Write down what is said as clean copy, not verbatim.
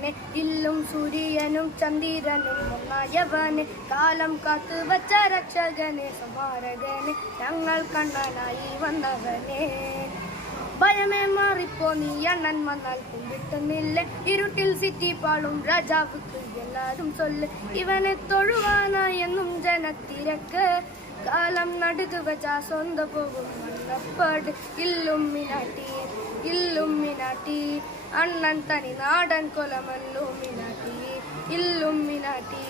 രക്ഷകനെ ഇല്ലും സൂര്യനും ചന്ദ്രനും ഒന്നായവനെ കാലം കാത്തു വച്ച രക്ഷകനെ സമാരകനെ ഞങ്ങൾ കണ്ണനായി വന്നവനെ ഭയമേ മാറിപ്പോ നീ അണ്ണൻ വന്നാൽ കുമ്പിട്ടുന്നില്ല ഇരുട്ടിൽ സിറ്റി പാളും രാജാവുക്ക് എല്ലാരും ചൊല്ല് ഇവനെ തൊഴുവാനായി എന്നും ജനത്തിരക്ക് കാലം നടുക്ക് വെച്ചാ സ്വന്ത പോകും മണ്ണപ്പാട് ഇല്ലുമിനാട്ടി അണ്ണൻ തനി നാടൻ കൊലമല്ലുമിനാട്ടി ഇല്ലുമിനാട്ടി